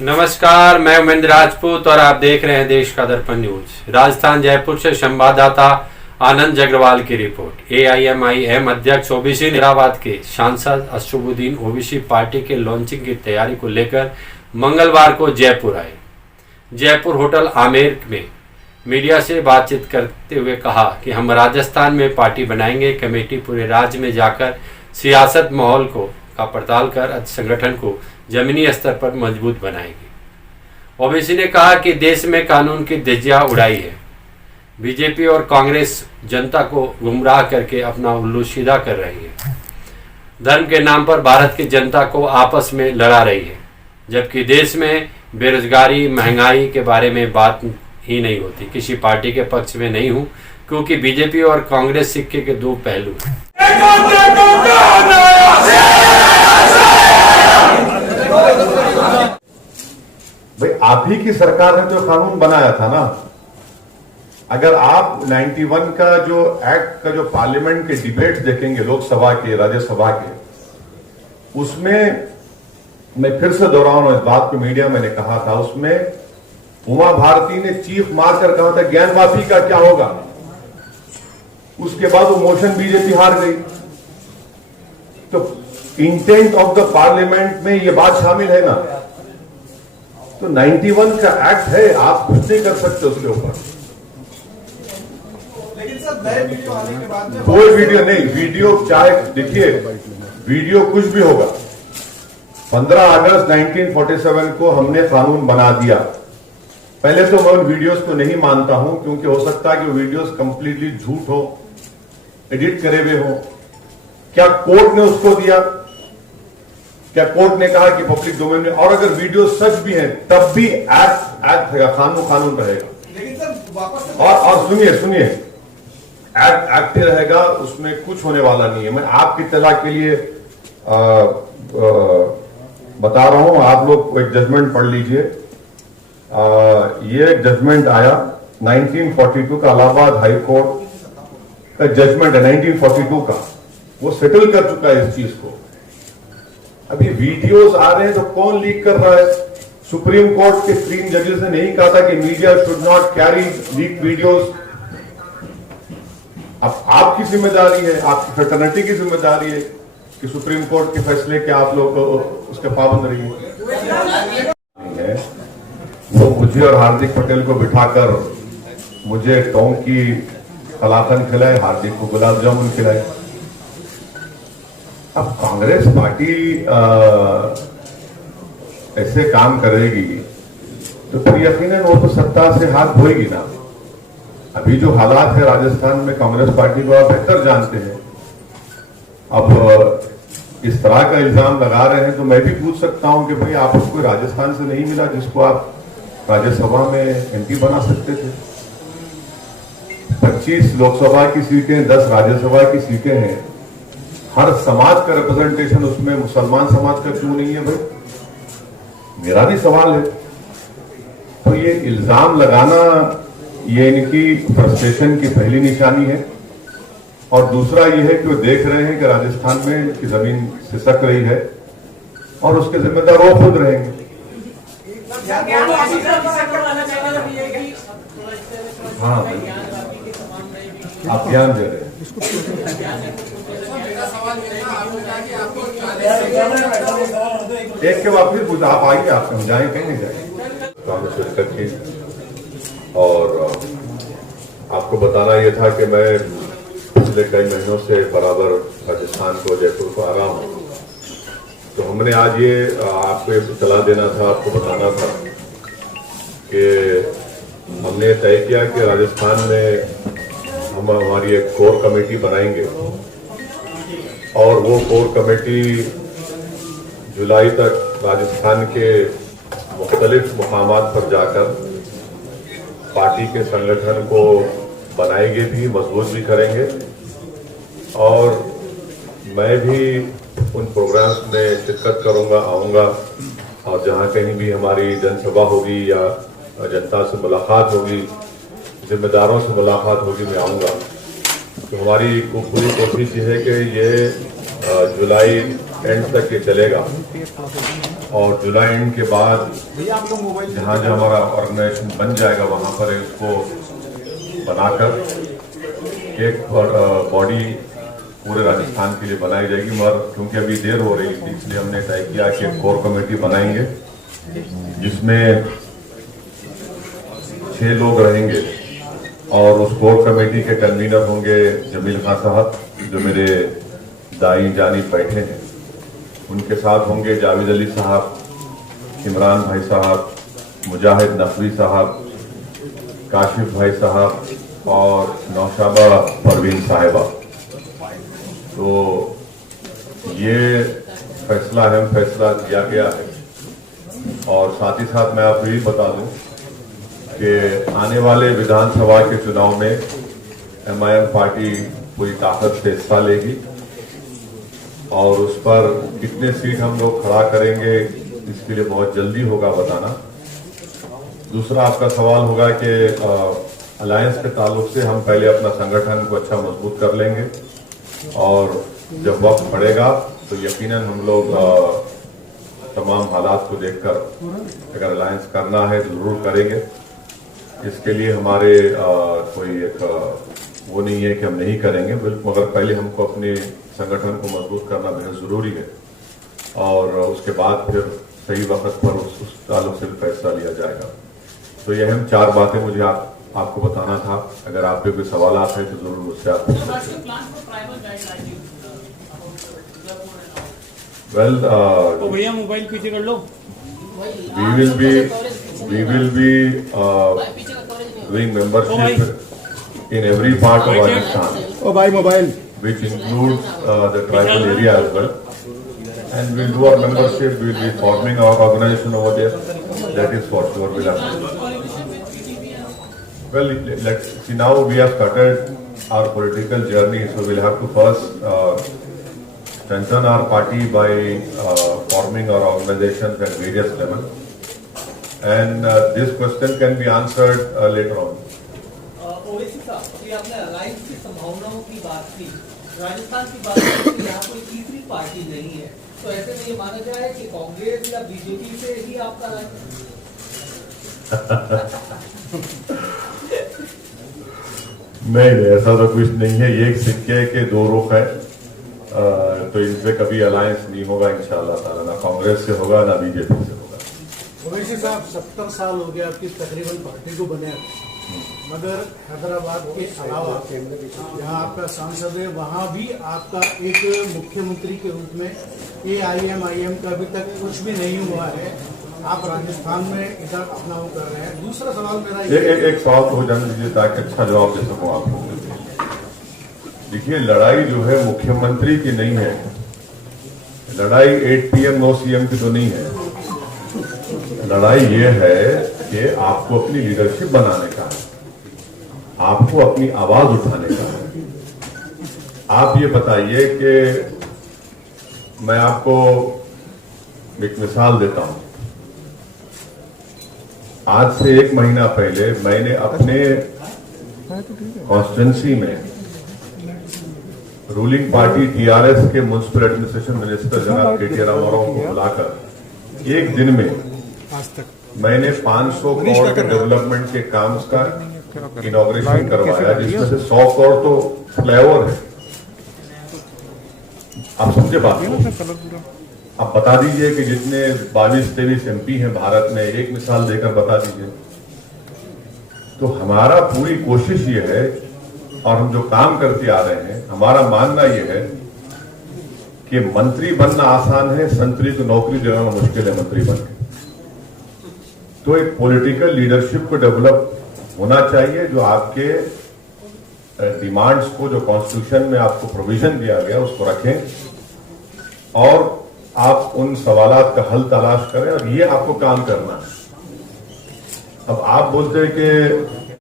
नमस्कार, मैं उमेंद्र राजपूत और आप देख रहे हैं देश का दर्पण न्यूज। राजस्थान जयपुर से संवाददाता आनंद जगरवाल की रिपोर्ट। एआईएमआईएम अध्यक्ष ओबीसी निराबाद के सांसद असदुद्दीन ओबीसी पार्टी के लॉन्चिंग की तैयारी को लेकर मंगलवार को जयपुर आए। जयपुर होटल आमेर में मीडिया से बातचीत करते हुए कहा कि हम राजस्थान में पार्टी बनाएंगे। कमेटी पूरे राज्य में जाकर सियासत माहौल का पड़ताल कर संगठन को जमीनी स्तर पर मजबूत बनाएगी। ओबीसी ने कहा कि देश में कानून की धज्जियां उड़ाई है। बीजेपी और कांग्रेस जनता को गुमराह करके अपना उल्लू सीधा कर रही है। धर्म के नाम पर भारत की जनता को आपस में लड़ा रही है, जबकि देश में बेरोजगारी महंगाई के बारे में बात ही नहीं होती। किसी पार्टी के पक्ष में नहीं हूँ, क्योंकि बीजेपी और कांग्रेस सिक्के के दो पहलू हैं। भाई आप ही की सरकार ने जो कानून बनाया था ना, अगर आप 91 का जो एक्ट का जो पार्लियामेंट के डिबेट देखेंगे, लोकसभा के राज्यसभा के, उसमें मैं फिर से दोहराऊं, इस बात को मीडिया में ने कहा था, उसमें उमा भारती ने चीख मारकर कहा था ज्ञान वापी का क्या होगा। उसके बाद वो मोशन बीजेपी हार गई। तो इंटेंट ऑफ द पार्लियामेंट में ये बात शामिल है ना। तो 91 का एक्ट है, आप कुछ नहीं कर सकते उसके ऊपर। लेकिन सर नए वीडियो आने के बाद में कोई वीडियो नहीं, वीडियो चाहे देखिए, वीडियो कुछ भी होगा। 15 अगस्त 1947 को हमने कानून बना दिया। पहले तो मैं उन वीडियोस को नहीं मानता हूं, क्योंकि हो सकता है कि वीडियोस कंप्लीटली झूठ हो, एडिट करे हुए हो। क्या कोर्ट ने उसको दिया? क्या कोर्ट ने कहा कि पब्लिक डोमेन में? और अगर वीडियो सच भी है तब भी एक्ट रहेगा, कानून रहेगा। लेकिन सर वापस से और सुनिए, एक्ट रहेगा, उसमें कुछ होने वाला नहीं है। मैं आपकी इत्तला के लिए बता रहा हूं, आप लोग एक जजमेंट पढ़ लीजिए। ये जजमेंट आया 1942 का, इलाहाबाद हाई कोर्ट का जजमेंट है 1942 का। वो सेटल कर चुका है इस चीज को। अभी वीडियोस आ रहे हैं तो कौन लीक कर रहा है? सुप्रीम कोर्ट के 3 जजेस ने नहीं कहा था कि media should not carry leak videos. अब आपकी जिम्मेदारी है, आपकी फ्रेटर्निटी की जिम्मेदारी है कि सुप्रीम कोर्ट के फैसले के आप लोग उसके पाबंद रहिए। वो मुझे और हार्दिक पटेल को बिठाकर मुझे टोंक की कलाकंद खिलाए, हार्दिक को गुलाब जामुन खिलाए। अब कांग्रेस पार्टी ऐसे काम करेगी तो फिर यकीनन वो तो सत्ता से हाथ धोएगी ना। अभी जो हालात है राजस्थान में, कांग्रेस पार्टी को आप बेहतर जानते हैं। अब इस तरह का इल्जाम लगा रहे हैं तो मैं भी पूछ सकता हूं कि भाई आपको राजस्थान से नहीं मिला जिसको आप राज्यसभा में एमपी बना सकते थे? 25 लोकसभा की सीटें, 10 राज्यसभा की सीटें हैं। हर समाज का रिप्रेजेंटेशन उसमें मुसलमान समाज का क्यों नहीं है भाई? मेरा भी सवाल है। तो ये इल्जाम लगाना, ये इनकी फ्रस्ट्रेशन की पहली निशानी है। और दूसरा ये है कि वो देख रहे हैं कि राजस्थान में की जमीन सिसक रही है और उसके जिम्मेदार वो खुद रहेंगे। हाँ, आप ध्यान दे रहे हैं। एक के बाद फिर पूछा, आप आइए, आप समझाएं, कहीं नहीं जाए काम शिरकत की। और आपको बताना यह था कि मैं पिछले कई महीनों से बराबर राजस्थान को, जयपुर को आ रहा हूँ। तो हमने आज ये आपको एक सलाह देना था, आपको बताना था कि हमने तय किया कि राजस्थान में हम हमारी एक कोर कमेटी बनाएंगे और वो कोर कमेटी जुलाई तक राजस्थान के मुख्तलिफ मुकामात पर जाकर पार्टी के संगठन को बनाएंगे भी, मजबूत भी करेंगे। और मैं भी उन प्रोग्राम्स में शिरकत करूंगा, आऊंगा, और जहां कहीं भी हमारी जनसभा होगी या जनता से मुलाकात होगी, जिम्मेदारों से मुलाकात होगी, मैं आऊंगा। तो हमारी पूरी कोशिश ये है कि ये जुलाई एंड तक ये चलेगा और जुलाई एंड के बाद जहाँ जहाँ हमारा ऑर्गेनाइजेशन बन जाएगा वहाँ पर इसको बनाकर एक बॉडी पूरे राजस्थान के लिए बनाई जाएगी। मगर क्योंकि अभी देर हो रही थी इसलिए हमने तय किया कि एक कोर कमेटी बनाएंगे जिसमें 6 लोग रहेंगे और उस कोर कमेटी के कन्वीनर होंगे जमील खान साहब जो मेरे दाई जानी बैठे हैं, उनके साथ होंगे जावेद अली साहब, इमरान भाई साहब, मुजाहिद नकवी साहब, काशिफ भाई साहब और नौशाबा परवीन साहिबा। तो ये फैसला अहम फैसला लिया गया है और साथ ही साथ मैं आपको यही बता दूं कि आने वाले विधानसभा के चुनाव में MIM पार्टी पूरी ताकत से हिस्सा लेगी और उस पर कितने सीट हम लोग खड़ा करेंगे इसके लिए बहुत जल्दी होगा बताना। दूसरा आपका सवाल होगा कि अलायंस के ताल्लुक से हम पहले अपना संगठन को अच्छा मजबूत कर लेंगे और जब वक्त पड़ेगा तो यकीनन हम लोग तमाम हालात को देखकर अगर अलायंस करना है तो जरूर करेंगे। इसके लिए हमारे कोई एक वो नहीं है कि हम नहीं करेंगे, मगर पहले हमको अपने संगठन को मजबूत करना बेहद जरूरी है और उसके बाद फिर सही वक्त पर उस ताल्लुक से फैसला लिया जाएगा। तो ये अहम 4 बातें मुझे आपको बताना था। अगर आप पे कोई सवाल है तो जरूर मुझसे आप पूछ सकते हैं। वेल भैया मोबाइल पीछे कर लो। we will be doing membership in every part of Rajasthan, which includes the tribal area as well. And we'll do our membership. We'll be forming our organization over there. That is for sure. We'll have. Well, let's see. Now we have started our political journey, so we'll have to first strengthen our party by forming our organizations at various levels. And this question can be answered later on. Owaisi साहब, अभी आपने alliance की संभावनाओं की बात की, राजस्थान की बात की, तो यहाँ कोई तीसरी पार्टी नहीं है, तो ऐसे में ये माना जाए कि कांग्रेस या बीजेपी से ही आपका नहीं, ऐसा तो कुछ नहीं है। ये एक सिक्के के 2 रुख है, तो इनसे कभी अलायंस नहीं होगा इंशाअल्लाह ताला। ना कांग्रेस से होगा ना बीजेपी से होगा। ओवैसी साहब, 70 साल हो गया आपकी तकरीबन पार्टी को बने, मगर हैदराबाद के अलावा जहाँ आपका सांसद है वहाँ भी आपका एक मुख्यमंत्री के रूप में AIMIM का अभी तक कुछ भी नहीं हुआ है। आप राजस्थान में इधर अपना वो कर रहे हैं। दूसरा सवाल मेरा एक सवाल हो जाने दीजिए ताकि अच्छा जवाब दे सकूं आपको। देखिए, लड़ाई जो है मुख्यमंत्री की नहीं है, लड़ाई 8 PM 9 CM की तो नहीं है। लड़ाई ये है कि आपको अपनी लीडरशिप बनाने का है, आपको अपनी आवाज उठाने का है। आप ये बताइए कि मैं आपको एक मिसाल देता हूं। आज से 1 महीना पहले मैंने अपने कॉन्स्टिट्यूंसी में रूलिंग पार्टी TRS के म्युनिसिपल एडमिनिस्ट्रेशन मिनिस्टर जनाब KT रामाराव को बुलाकर 1 दिन में मैंने 500 करोड़ के डेवलपमेंट के काम का इनॉग्रेशन करवाया, जिसमें से 100 करोड़ तो फ्लाईओवर है। आप समझे बात को? आप बता दीजिए कि जितने 22-23 MP हैं भारत में, एक मिसाल देकर बता दीजिए। तो हमारा पूरी कोशिश ये है और हम जो काम करते आ रहे हैं, हमारा मानना ये है कि मंत्री बनना आसान है, संतरी को नौकरी देना मुश्किल है मंत्री बनके। तो एक पॉलिटिकल लीडरशिप को डेवलप होना चाहिए जो आपके डिमांड्स को, जो कॉन्स्टिट्यूशन में आपको प्रोविजन दिया गया उसको रखें और आप उन सवालात का हल तलाश करें और ये आपको काम करना है। अब आप बोलते हैं कि